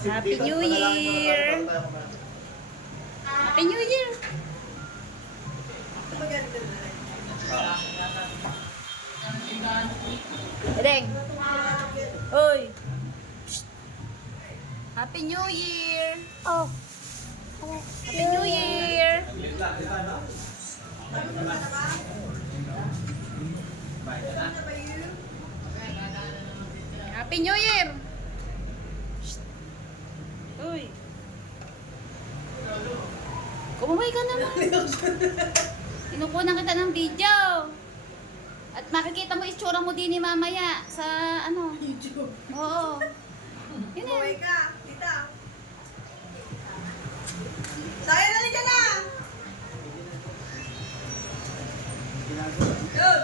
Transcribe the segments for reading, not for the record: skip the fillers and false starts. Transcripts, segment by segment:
Happy New Year! Happy New Year! Deng! Hoy! Happy New Year! Oh. Happy New Year! Happy New Year! Uy! Kumamay ka naman. Inukunan kita ng video. At makikita mo itsura mo din ni mamaya sa ano. YouTube. Oo. Yun na. Buhay ka, tita. Sayang na dyan na! Good!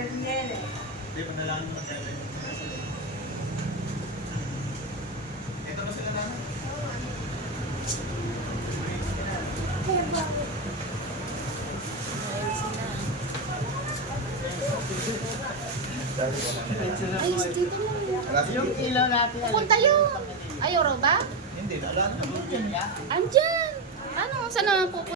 Hindi pa nalang mag-event. Ito na sila naman. Ay, dito na. Yung ilaw natin. Punta yun. Ayaw raw ba? Hindi, nalaan na. Andyan. Ano? Saan naman pupunta?